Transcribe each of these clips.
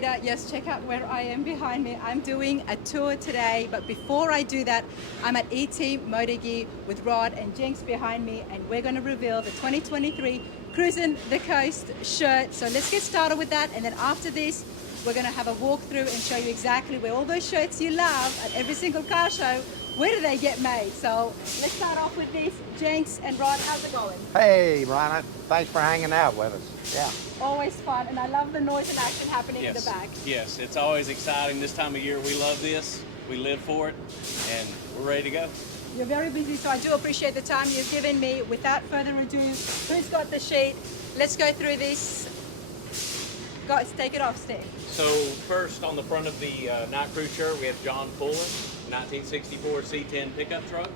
later. Yes, check out where I am behind me. I'm doing a tour today, but before I do that, I'm at ET Motorgear with Rod and Jinx behind me, and we're going to reveal the 2023 Cruisin the Coast shirt. So let's get started with that, and then after this, we're going to have a walkthrough and show you exactly where all those shirts you love at every single car show, where do they get made? So let's start off with this. Jinx and Rod, how's it going? Hey, Ronnie. Thanks for hanging out with us. Yeah. Always fun, and I love the noise and action happening in the back. Yes, it's always exciting. This time of year, we love this. We live for it, and we're ready to go. You're very busy, so I do appreciate the time you've given me. Without further ado, who's got the sheet? Let's go through this. Guys, take it off, Steve. So first, on the front of the Night Crew shirt, we have John Fuell, 1964 C10 pickup truck.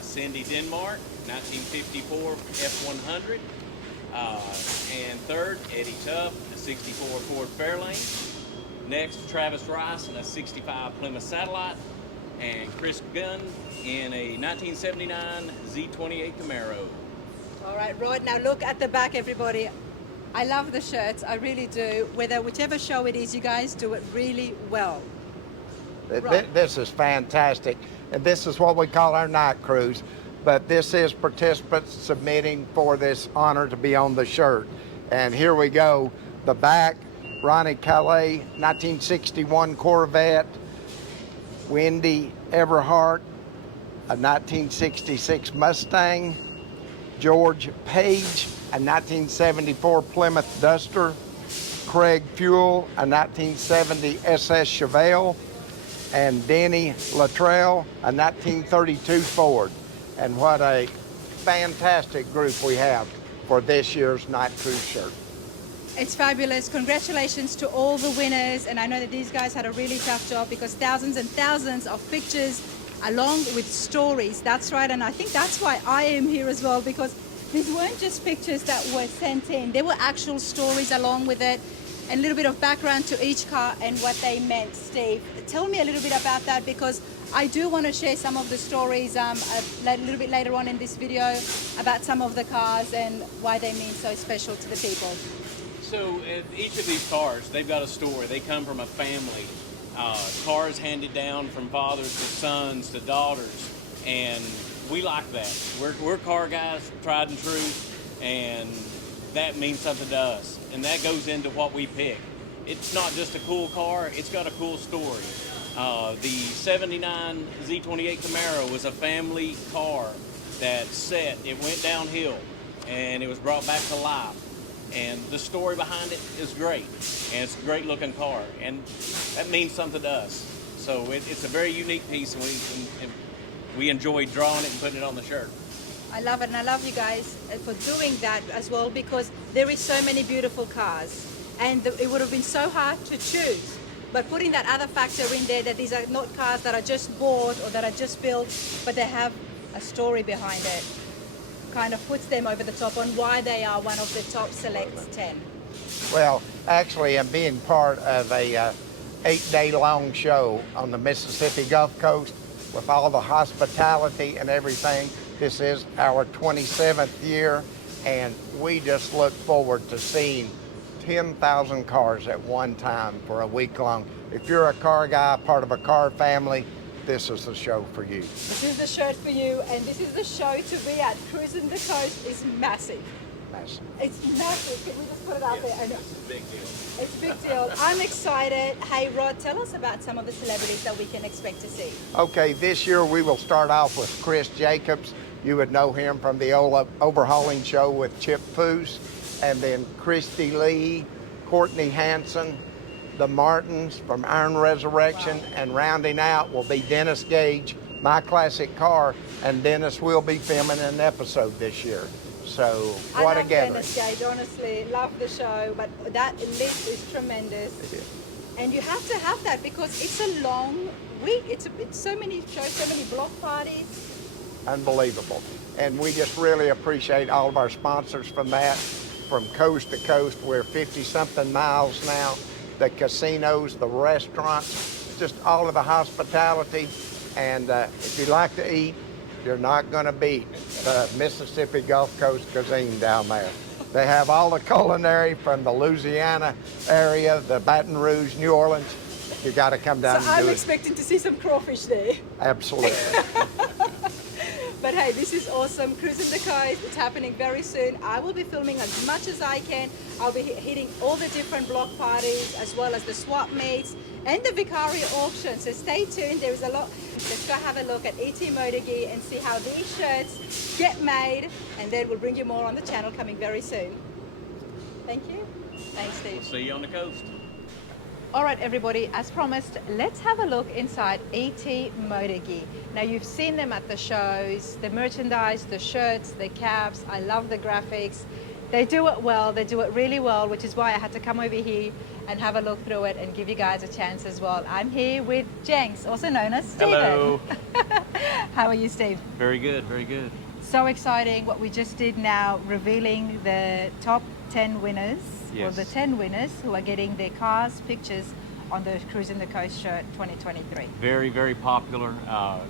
Cyndi Denmark, 1954 F100. And third, Eddy Tubb, a 64 Ford Fairline. Next, Travis Rice in a 65 Plymouth Satellite. And Chris Guin in a 1979 Z28 Camaro. All right, Rod, now look at the back, everybody. I love the shirts, I really do. Whichever show it is, you guys do it really well. This is fantastic. And this is what we call our night cruise. But this is participants submitting for this honor to be on the shirt. And here we go. The back, Ronnie, Calais, 1961 Corvette. Wendy, Everhart, a 1966 Mustang. George Page, a 1974 Plymouth Duster. Craig Fuell, a 1970 SS Chevelle. And Dennie Litterell, a 1932 Ford. And what a fantastic group we have for this year's Night Cruise shirt. It's fabulous. Congratulations to all the winners. And I know that these guys had a really tough job because thousands and thousands of pictures along with stories. That's right. And I think that's why I am here as well, because these weren't just pictures that were sent in. There were actual stories along with it, and a little bit of background to each car and what they meant. Steve, tell me a little bit about that, because I do want to share some of the stories a little bit later on in this video about some of the cars and why they mean so special to the people. So each of these cars, they've got a story. They come from a family. Cars handed down from fathers to sons to daughters, and we like that. We're car guys, tried and true, and that means something to us. And that goes into what we pick. It's not just a cool car, it's got a cool story. The 79 Z28 Camaro was a family car that it went downhill, and it was brought back to life. And the story behind it is great, and it's a great looking car, and that means something to us. So it's a very unique piece, and we enjoy drawing it and putting it on the shirt. I love it, and I love you guys for doing that as well, because there is so many beautiful cars, and it would have been so hard to choose. But putting that other factor in there, that these are not cars that are just bought or that are just built, but they have a story behind it, kind of puts them over the top on why they are one of the top select 10. Well, actually, I'm being part of a 8-day-long show on the Mississippi Gulf Coast with all the hospitality and everything. This is our 27th year, and we just look forward to seeing 10,000 cars at one time for a week long. If you're a car guy, part of a car family, this is the show for you. This is the shirt for you, and this is the show to be at. Cruisin the Coast is massive. Massive. It's massive. Can we just put it out there? It's a big deal. It's a big deal. I'm excited. Hey, Rod, tell us about some of the celebrities that we can expect to see. Okay, this year we will start off with Chris Jacobs. You would know him from the old overhauling show with Chip Foose. And then Christy Lee, Courtney Hanson, the Martins from Iron Resurrection, wow. And rounding out will be Dennis Gage, My Classic Car, and Dennis will be filming an episode this year. So what a gathering. I love Dennis Gage, honestly, love the show, but that list is tremendous. And you have to have that because it's a long week. It's so many shows, so many block parties. Unbelievable. And we just really appreciate all of our sponsors from that. From coast to coast, we're 50-something miles now. The casinos, the restaurants, just all of the hospitality. And if you like to eat, you're not going to beat the Mississippi Gulf Coast cuisine down there. They have all the culinary from the Louisiana area, the Baton Rouge, New Orleans. You got to come down So and do I'm it. expecting to see some crawfish there. Absolutely. But hey, this is awesome. Cruisin the Coast, it's happening very soon. I will be filming as much as I can. I'll be hitting all the different block parties as well as the swap meets and the Vicaria auction. So stay tuned, there is a lot. Let's go have a look at ET Motorgear and see how these shirts get made, and then we'll bring you more on the channel coming very soon. Thank you. Thanks, Steve. See you on the coast. All right, everybody, as promised, let's have a look inside ET Motorgear. Now, you've seen them at the shows, the merchandise, the shirts, the caps. I love the graphics. They do it well. They do it really well, which is why I had to come over here and have a look through it and give you guys a chance as well. I'm here with Jenks, also known as Steven. Hello. How are you, Steve? Very good, very good. So exciting what we just did now, revealing the top 10 winners, or Yes. the 10 winners who are getting their cars, pictures on the Cruisin the Coast shirt 2023. Very, very popular.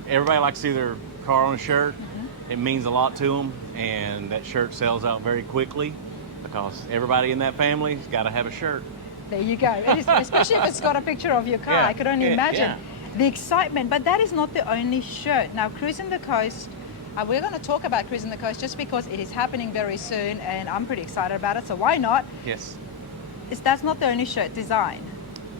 Everybody likes to see their car on a shirt. It means a lot to them, and that shirt sells out very quickly because everybody in that family's got to have a shirt. There you go. Especially if it's got a picture of your car. Yeah, I could only yeah, imagine yeah. the excitement. But that is not the only shirt. Now, Cruisin the Coast, we're going to talk about Cruisin the Coast just because it is happening very soon, and I'm pretty excited about it. So why not? Yes. That's not the only shirt design.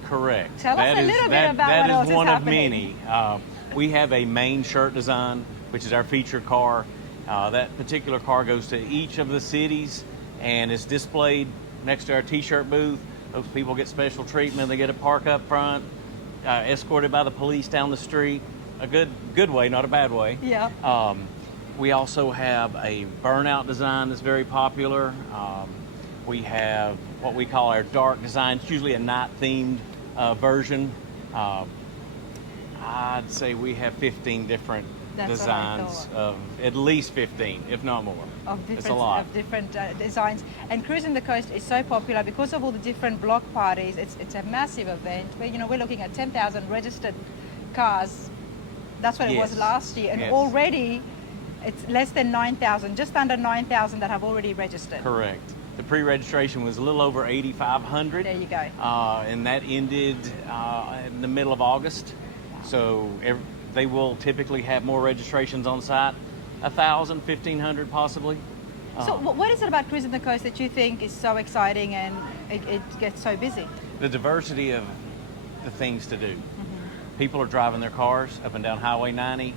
Correct. Tell us a little bit about what else is That is one of happening. many. We have a main shirt design, which is our featured car. That particular car goes to each of the cities and is displayed next to our t-shirt booth. Those people get special treatment. They get a park up front, escorted by the police down the street. A good way, not a bad way. Yeah. We also have a burnout design that's very popular. We have what we call our dark design. It's usually a night-themed version. I'd say we have 15 different That's what I designs thought. of at least 15, if not more. It's a lot. Of different designs. And Cruisin the Coast is so popular because of all the different block parties. It's a massive event where, you know, we're looking at 10,000 registered cars. That's what it was Yes. last year. And Yes. already it's less than 9,000, just under 9,000 that have already registered. Correct. The pre-registration was a little over 8,500. There you go. And that ended in the middle of August. So they will typically have more registrations on site, 1,000, 1,500 possibly. So what is it about Cruisin the Coast that you think is so exciting and it gets so busy? The diversity of the things to do. People are driving their cars up and down Highway 90,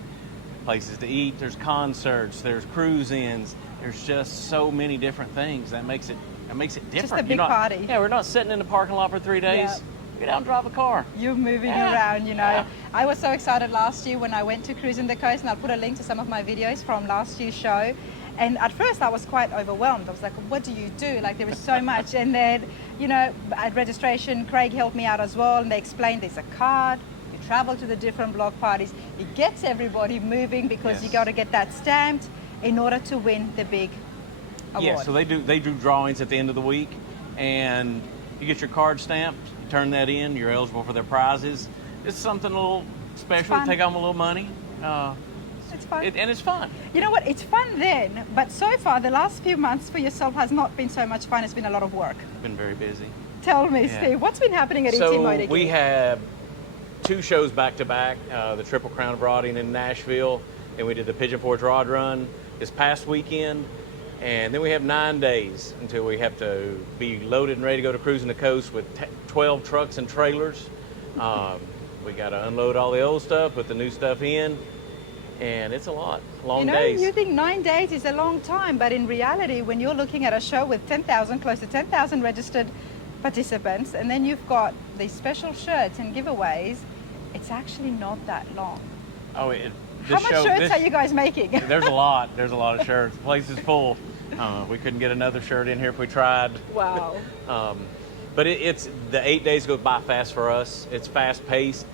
places to eat, there's concerts, there's cruise-ins, there's just so many different things that makes it different. Just a big party. Yeah, we're not sitting in the parking lot for 3 days. Yeah. Get out and drive a car. You're moving Yeah. around, you know. Yeah. I was so excited last year when I went to Cruisin the Coast, and I'll put a link to some of my videos from last year's show. And at first I was quite overwhelmed. I was like, what do you do? Like, there is so much. And then, you know, at registration, Craig helped me out as well, and they explained there's a card. You travel to the different block parties. It gets everybody moving because Yes. you got to get that stamped in order to win the big award. Yeah, so they do drawings at the end of the week, and you get your card stamped, you turn that in, you're eligible for their prizes. It's something a little special, fun. take home a little money. It's fun. And it's fun. You know what? It's fun then, but so far the last few months for yourself has not been so much fun. It's been a lot of work. Been very busy. Tell me, Yeah. Steve, what's been happening at ET So Motorgear? we have 2 shows back to back, the Triple Crown of Rodding in Nashville, and we did the Pigeon Forge Rod Run this past weekend. And then we have 9 days until we have to be loaded and ready to go to Cruisin the Coast with 12 trucks and trailers. We got to unload all the old stuff, put the new stuff in, and it's a lot. Long days. You think 9 days is a long time, but in reality, when you're looking at a show with 10,000, close to 10,000 registered participants, and then you've got these special shirts and giveaways, it's actually not that long. Oh, How much shirts are you guys making? There's a lot. There's a lot of shirts. The place is full. We couldn't get another shirt in here if we tried. Wow. But it's the 8 days go by fast for us. It's fast paced.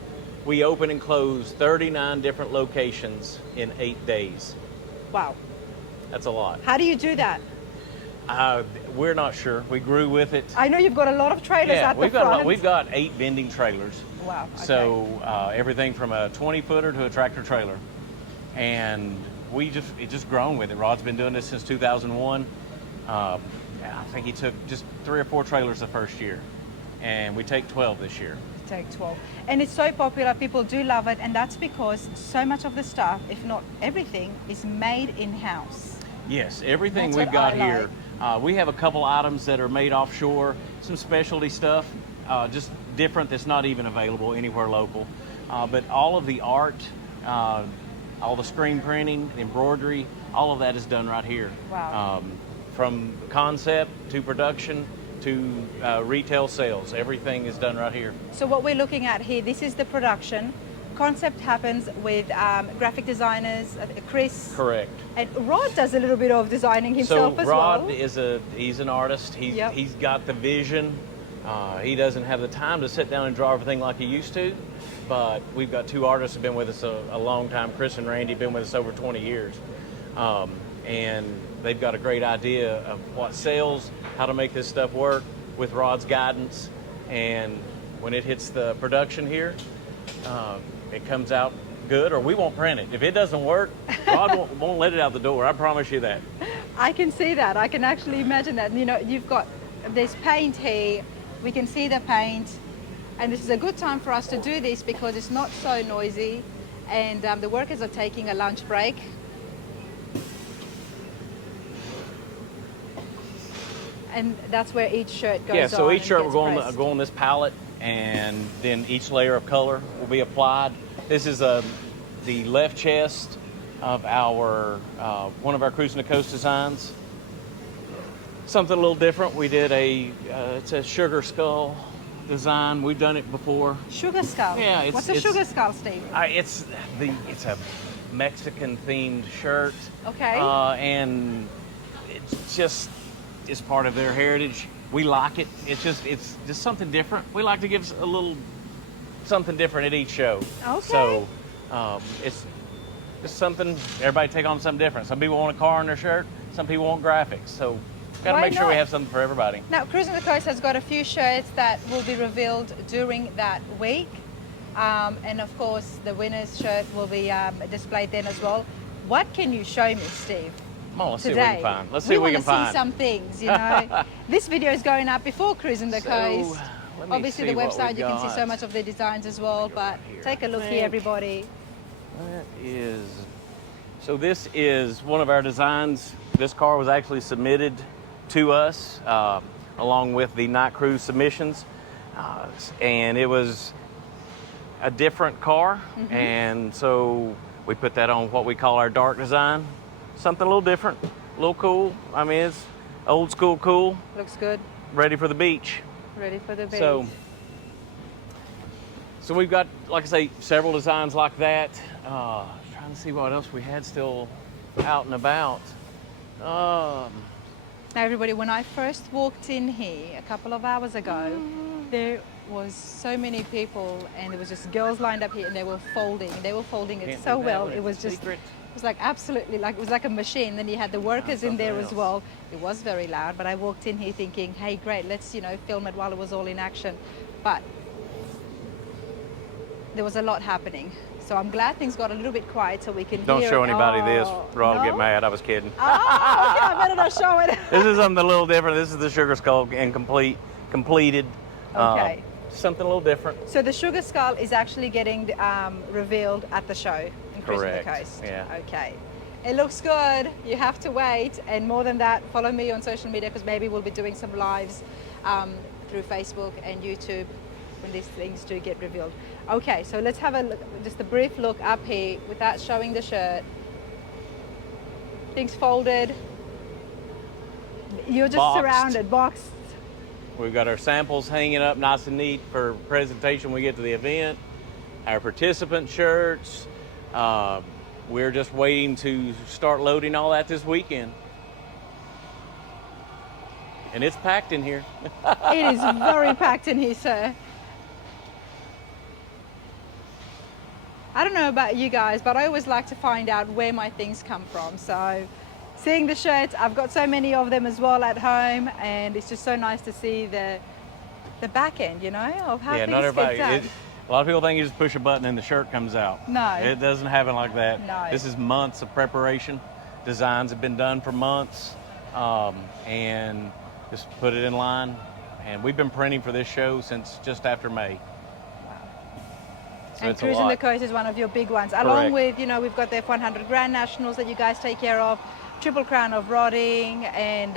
We open and close 39 different locations in 8 days. Wow. That's a lot. How do you do that? We're not sure. We grew with it. I know you've got a lot of trailers Yeah, at the we've got front. we've got 8 vending trailers. Wow. Okay. So everything from a 20-footer to a tractor trailer, and it's just grown with it. Rod's been doing this since 2001. I think he took just 3 or 4 trailers the first year, and we take 12 this year. Take 12. And it's so popular, people do love it, and that's because so much of the stuff, if not everything, is made in-house. Yes, everything That's we've what got I here. We have a couple items that are made offshore, some specialty stuff, just different that's not even available anywhere local. But all of the art, all the screen printing, embroidery, all of that is done right here. Wow. From concept to production to retail sales, everything is done right here. So what we're looking at here, this is the production. Concept happens with graphic designers, Chris. Correct. And Rod does a little bit of designing himself as well. So Rod he's an artist. He's got the vision. He doesn't have the time to sit down and draw everything like he used to, but we've got 2 artists who've been with us a long time. Chris and Randy have been with us over 20 years. And they've got a great idea of what sells, how to make this stuff work with Rod's guidance. And when it hits the production here, it comes out good, or we won't print it. If it doesn't work, Rod won't let it out the door. I promise you that. I can see that. I can actually imagine that. You know, you've got this paint here. We can see the paint. And this is a good time for us to do this because it's not so noisy. And the workers are taking a lunch break. And that's where each shirt goes on. Yeah, so each and shirt gets will pressed. go on this palette, and then each layer of color will be applied. This is the left chest of our one of our Cruisin the Coast designs. Something a little different. We did it's a sugar skull design. We've done it before. Sugar skull. Yeah, what's a sugar skull, Steve? It's a Mexican themed shirt. Okay. And it's just is part of their heritage. We like it. It's just something different. We like to give a little something different at each show. Okay. So it's just something, everybody take on something different. Some people want a car on their shirt, some people want graphics. So got to Why make sure we not? have something for everybody. Now, Cruisin the Coast has got a few shirts that will be revealed during that week. And of course, the winner's shirt will be displayed then as well. What can you show me, Steve? Come on, let's see today? what we can find. Let's see what we can want to find. see some things, you know. This video is going up before Cruisin the Coast. let me Obviously, see the what website, we've you can see got. so much of the designs as well, but take a look here, everybody. That is, so this is one of our designs. This car was actually submitted to us along with the Night Cruise submissions, and it was a different car, and so we put that on what we call our dark design. Something a little different, a little cool. I mean, it's old school cool. Looks good. Ready for the beach. Ready for the beach. So we've got, like I say, several designs like that. Trying to see what else we had still out and about. Now, everybody, when I first walked in here a couple of hours ago, there was so many people, and there was just girls lined up here, and they were folding. They were folding it Can't so do that well. when It it's was a just, secret. it was like absolutely like it was like a machine. Then you had the workers in there as well. It was very loud, but I walked in here thinking, hey, great, let's film it while it was all in action. But there was a lot happening. So I'm glad things got a little bit quiet so we can Don't hear show it. anybody this. Rod will no? get mad. I was kidding. Oh, okay, I better not show it. This is something a little different. This is the Sugar Skull and completed. Okay. Something a little different. So the Sugar Skull is actually getting revealed at the show in Cruisin the Correct, Coast. yeah. Okay. It looks good. You have to wait. And more than that, follow me on social media because maybe we'll be doing some lives through Facebook and YouTube when these things do get revealed. Okay, so let's have a look, just a brief look up here without showing the shirt. Things folded. You're just Boxed. surrounded, boxed. We've got our samples hanging up nice and neat for presentation when we get to the event. Our participant shirts. We're just waiting to start loading all that this weekend. And it's packed in here. It is very packed in here, sir. I don't know about you guys, but I always like to find out where my things come from. So seeing the shirts, I've got so many of them as well at home, and it's just so nice to see the back end, of how Yeah, things not everybody. get done. A lot of people think you just push a button and the shirt comes out. No. It doesn't happen like that. No. This is months of preparation. Designs have been done for months. And just put it in line. And we've been printing for this show since just after May. So and it's Cruisin the Coast is one of your big ones. Correct. Along with, you know, we've got the F100 Grand Nationals that you guys take care of, Triple Crown of Rodding, and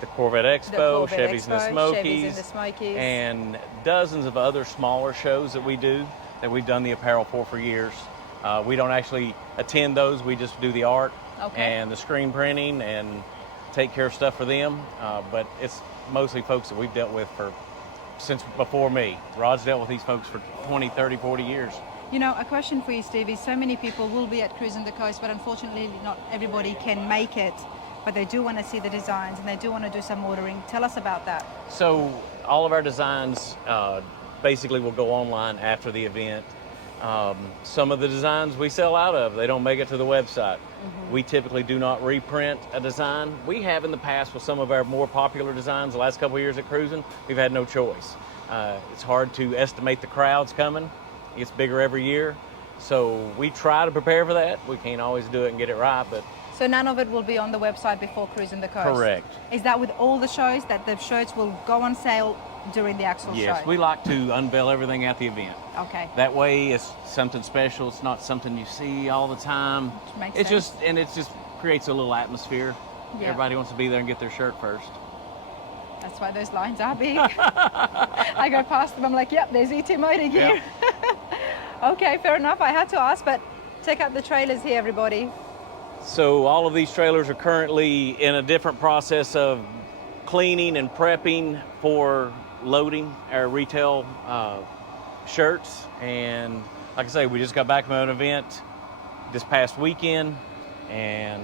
the Corvette Expo, Chevy's in the Smokies, and dozens of other smaller shows that we do, that we've done the apparel for years. We don't actually attend those, we just do the art and the screen printing and take care of stuff for them. But it's mostly folks that we've dealt with since before me. Rod's dealt with these folks for 20, 30, 40 years. You know, a question for you, Steve, is so many people will be at Cruisin the Coast, but unfortunately not everybody can make it, but they do want to see the designs and they do want to do some ordering. Tell us about that. So all of our designs basically will go online after the event. Some of the designs we sell out of, they don't make it to the website. We typically do not reprint a design. We have in the past with some of our more popular designs. The last couple of years at Cruisin, we've had no choice. It's hard to estimate the crowds coming. It gets bigger every year. So we try to prepare for that. We can't always do it and get it right, but so none of it will be on the website before Cruisin the Coast? Correct. Is that with all the shows, that the shirts will go on sale during the actual show? Yes, we like to unveil everything at the event. Okay. That way it's something special. It's not something you see all the time. Which makes it's sense. it just creates a little atmosphere. Yeah. Everybody wants to be there and get their shirt first. That's why those lines are big. I go past them, I'm like, yep, there's ET Motorgear. Yep. Okay, fair enough. I had to ask, but check out the trailers here, everybody. So all of these trailers are currently in a different process of cleaning and prepping for loading our retail shirts. And like I say, we just got back from an event this past weekend, and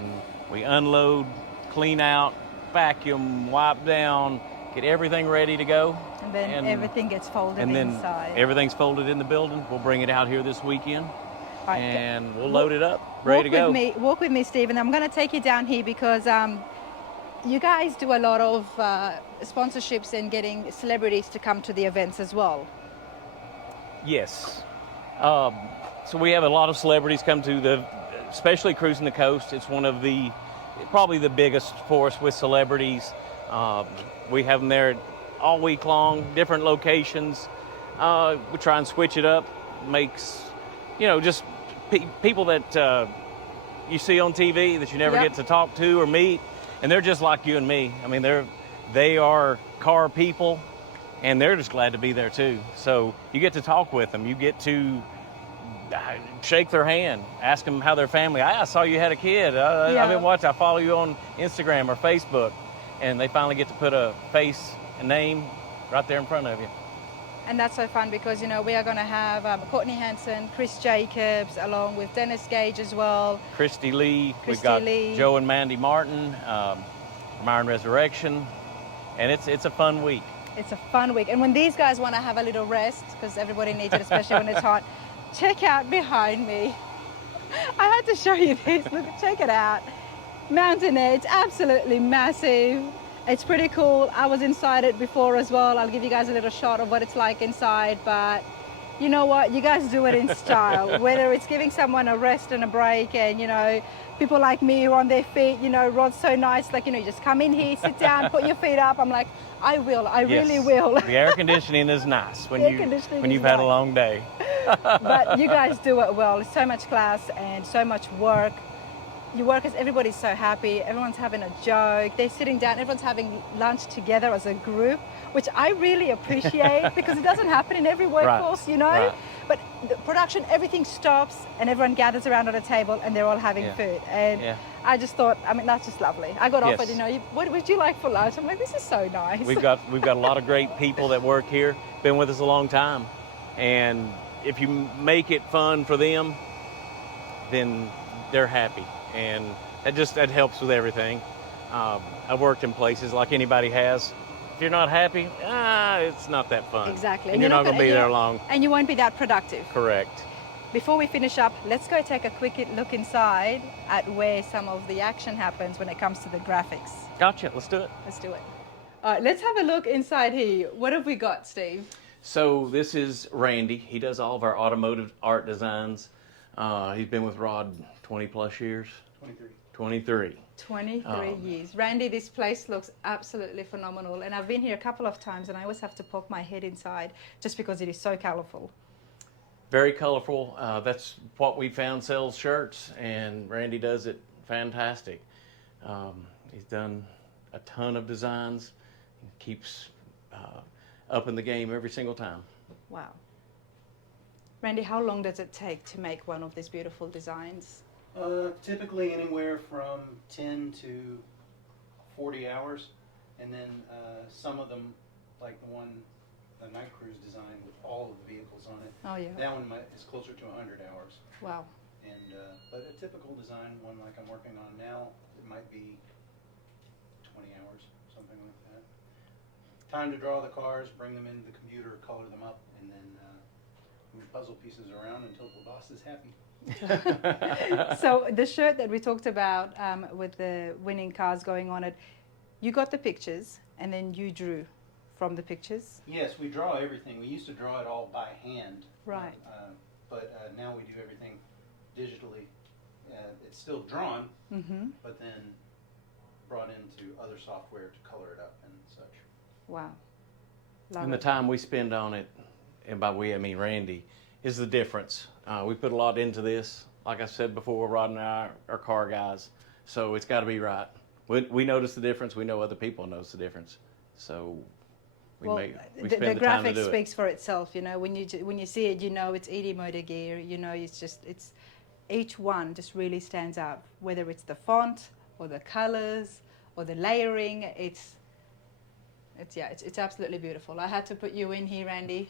we unload, clean out, vacuum, wipe down, get everything ready to go. And then everything gets folded and then inside. Everything's folded in the building. We'll bring it out here this weekend. Right, and we'll load it up, ready to go. Walk with me, Steve, and I'm going to take you down here because you guys do a lot of sponsorships and getting celebrities to come to the events as well. Yes. So we have a lot of celebrities come to especially Cruisin the Coast. It's one of probably the biggest for us with celebrities. We have them there all week long, different locations. We try and switch it up, makes, just people that you see on TV that you never get to talk to or meet, and they're just like you and me. I mean, they are car people, and they're just glad to be there too. So you get to talk with them. You get to shake their hand, ask them how their family. I saw you had a kid. I've been watching. I follow you on Instagram or Facebook, and they finally get to put a face and name right there in front of you. And that's so fun because, we are going to have Courtney Hanson, Chris Jacobs, along with Dennis Gage as well. Christy Lee. We've got Joe and Mandy Martin from Iron Resurrection. And it's a fun week. It's a fun week. And when these guys want to have a little rest, because everybody needs it, especially when it's hot, check out behind me. I had to show you this. Look, check it out. Mountain Air, it's absolutely massive. It's pretty cool. I was inside it before as well. I'll give you guys a little shot of what it's like inside, but you know what? You guys do it in style. Whether it's giving someone a rest and a break, and people like me who are on their feet, Rod's so nice, like, you just come in here, sit down, put your feet up. I'm like, I will, I really will. The air conditioning is nice when you've had a long day. But you guys do it well. It's so much class and so much work. You work as everybody's so happy, everyone's having a joke, they're sitting down, everyone's having lunch together as a group, which I really appreciate because it doesn't happen in every workforce, Right. But the production, everything stops and everyone gathers around at a table and they're all having food. And I just thought, that's just lovely. I got offered, what would you like for lunch? I'm like, this is so nice. We've got a lot of great people that work here, been with us a long time. And if you make it fun for them, then they're happy. And that helps with everything. I've worked in places like anybody has. If you're not happy, it's not that fun. Exactly. And you're not going to be there long. And you won't be that productive. Correct. Before we finish up, let's go take a quick look inside at where some of the action happens when it comes to the graphics. Gotcha. Let's do it. Let's do it. All right, let's have a look inside here. What have we got, Steve? So this is Randy. He does all of our automotive art designs. He's been with Rod 20 plus years. 23. 23. 23 years. Randy, this place looks absolutely phenomenal. And I've been here a couple of times and I always have to poke my head inside just because it is so colorful. Very colorful. That's what we found sells shirts, and Randy does it fantastic. He's done a ton of designs. He keeps up in the game every single time. Wow. Randy, how long does it take to make one of these beautiful designs? Typically anywhere from 10 to 40 hours, and then some of them, like the night cruise design with all of the vehicles on it. Oh yeah. That one is closer to 100 hours. Wow. And but a typical design, one like I'm working on now, it might be 20 hours, something like that. Time to draw the cars, bring them into the computer, color them up, and then move puzzle pieces around until the boss is happy. So the shirt that we talked about with the winning cars going on it, you got the pictures and then you drew from the pictures? Yes, we draw everything. We used to draw it all by hand. Right. But now we do everything digitally. It's still drawn, but then brought into other software to color it up and such. Wow. Love And the it. time we spend on it, and by we I mean Randy, is the difference. We put a lot into this. Like I said before, Rod and I are car guys, so it's got to be right. We notice the difference. We know other people notice the difference. So we the spend the time to graphic do it. speaks for itself. You know, when you see it, you know it's ET Motorgear. You know, it's each one just really stands out. Whether it's the font or the colors or the layering, it's absolutely beautiful. I had to put you in here, Randy.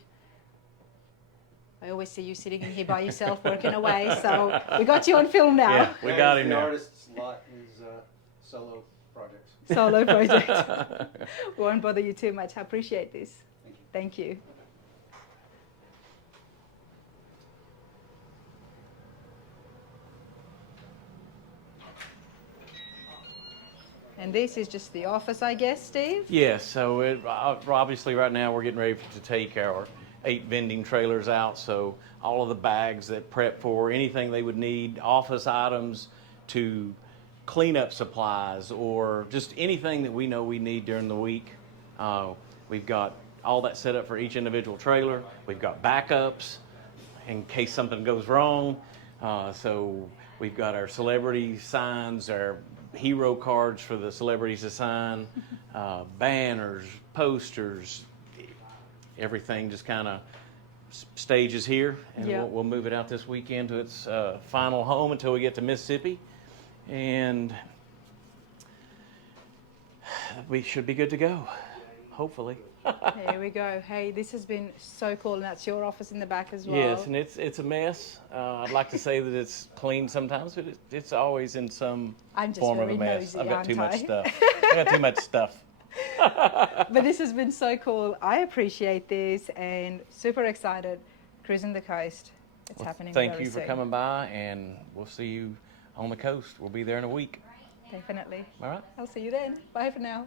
I always see you sitting in here by yourself working away, so we got you on film now. Yeah, we got him The now. artist's lot is solo projects. Solo project. Won't bother you too much. I appreciate this. Thank you. Thank you. And this is just the office, I guess, Steve? Yes, so obviously right now we're getting ready to take our 8 vending trailers out, so all of the bags that prep for anything they would need, office items to cleanup supplies or just anything that we know we need during the week. We've got all that set up for each individual trailer. We've got backups in case something goes wrong. So we've got our celebrity signs, our hero cards for the celebrities to sign, banners, posters, everything just kind of stages here, and Yeah. we'll move it out this weekend to its final home until we get to Mississippi, and we should be good to go, hopefully. Here we go. Hey, this has been so cool, and that's your office in the back as well. Yes, and it's a mess. I'd like to say that it's clean sometimes, but it's always in some I'm just form of a very mess. nosy, I've got too aren't much I? stuff. I got too much stuff. But this has been so cool. I appreciate this and super excited. Cruising the Coast. It's happening Thank very you for soon. coming by, and we'll see you on the coast. We'll be there in a week. Definitely. All right? I'll see you then. Bye for now.